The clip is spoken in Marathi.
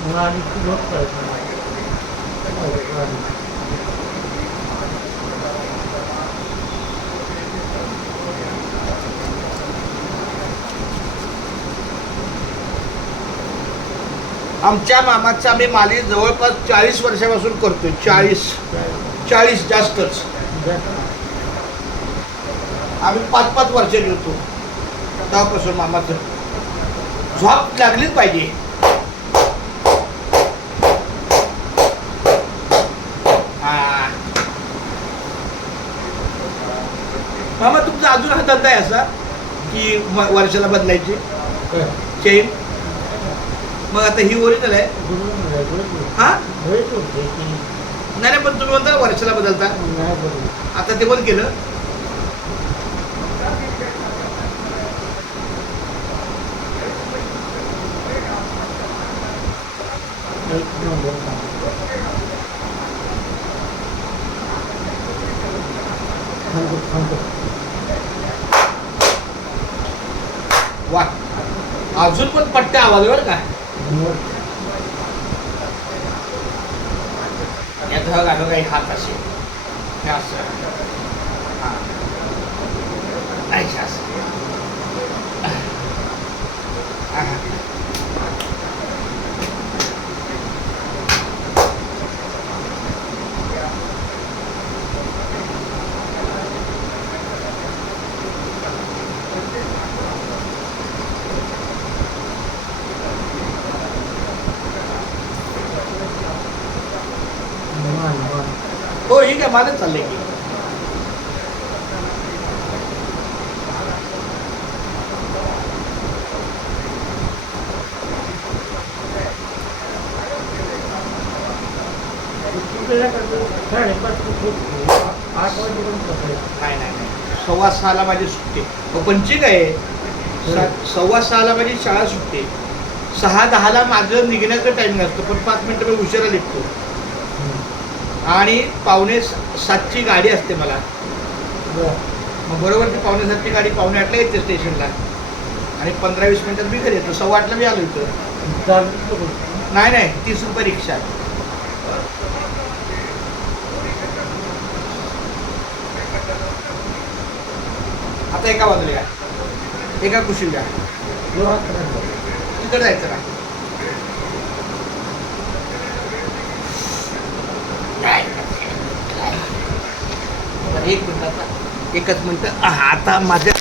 लोक आमच्या मामाचा आम्ही माली जवळपास चाळीस वर्षापासून करतोय. चाळीस. चाळीस जास्तच. आम्ही पाच पाच वर्ष होतो. तेव्हापासून मामाचं. झॉप लागलीच पाहिजे हा. मामा तुमचा अजून हा धंदा आहे असा की वर्षाला बदलायची? चेन मग आता ही ओरिजिनल आहे. हा? नाही नाही पण तुम्ही म्हणता वर्षाला बदलता. आता ते बंद केलं. वा. अजून पण पट्ट्या आवाज बरं का? यात बघा बघा हात असे. हे असं. हां. असं. हा. आहे माझंच चाललंय की? नाही. सव्वा सहाला माझी सुट्टी. हो पंचिंग आहे. सव्वा सहाला माझी शाळा सुटते सहा दहाला माझं निघण्याचं टायमिंग असतं पण पाच मिनटं मी उशिरा निघतो. आणि पावणे सातची गाडी असते मला. मग बरोबर ती पावणे सातची गाडी पावणे आठला येते स्टेशनला. आणि पंधरा वीस मिनिटात मी घरी येतो. सव्वा आठला मी आलो इथं. नाही नाही. तीस रुपये रिक्षा. आता एका बाजूला एका कुशीला तिकडे जायचं का बरं, एक मिनिट एकच म्हणतं आता माझ्या